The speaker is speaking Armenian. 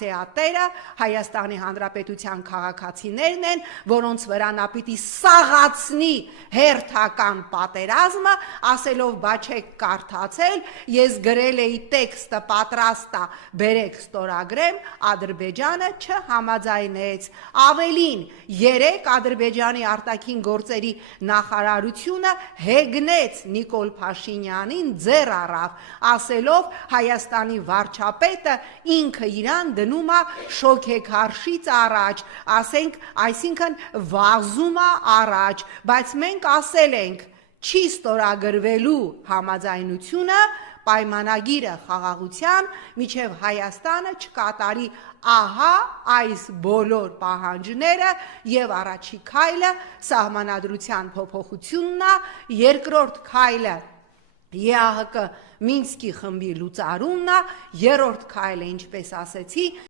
Թեատերը Հայաստանի Հանրապետության քաղաքացիներն են, որոնց վրա նա պիտի սաղացնի հերթական պատերազմը, ասելով բա չեք կարդացել, ես գրել էի տեքստը պատրաստա, բերեք ստորագրեմ, Ադրբեջանը չհամաձայնեց։ Ավելին, երեկ Ադրբեջանի արտաքին գործերի նախարարությունը հեգնեց Նիկոլ Փաշինյանին, ձեռ առավ, ասելով Հայաստանի վարչապետը ինքը իրան դնում է շոքեքարշից առաջ, ասենք, այսինքն վազում է առաջ, բայց մենք ասել ենք, չի ստորագրվելու համաձայնությունը, պայմանագիրը խաղաղության, միջև Հայաստանը չկատարի ահա այս բոլոր պահանջները եւ առաջի քայլը սահմանադրության փոփոխությունն է, երկրորդ քայլը ԵԱՀԿ Մինսկի խմբի լուծարումն է, երրորդ քայլը, ինչպես ասեցի,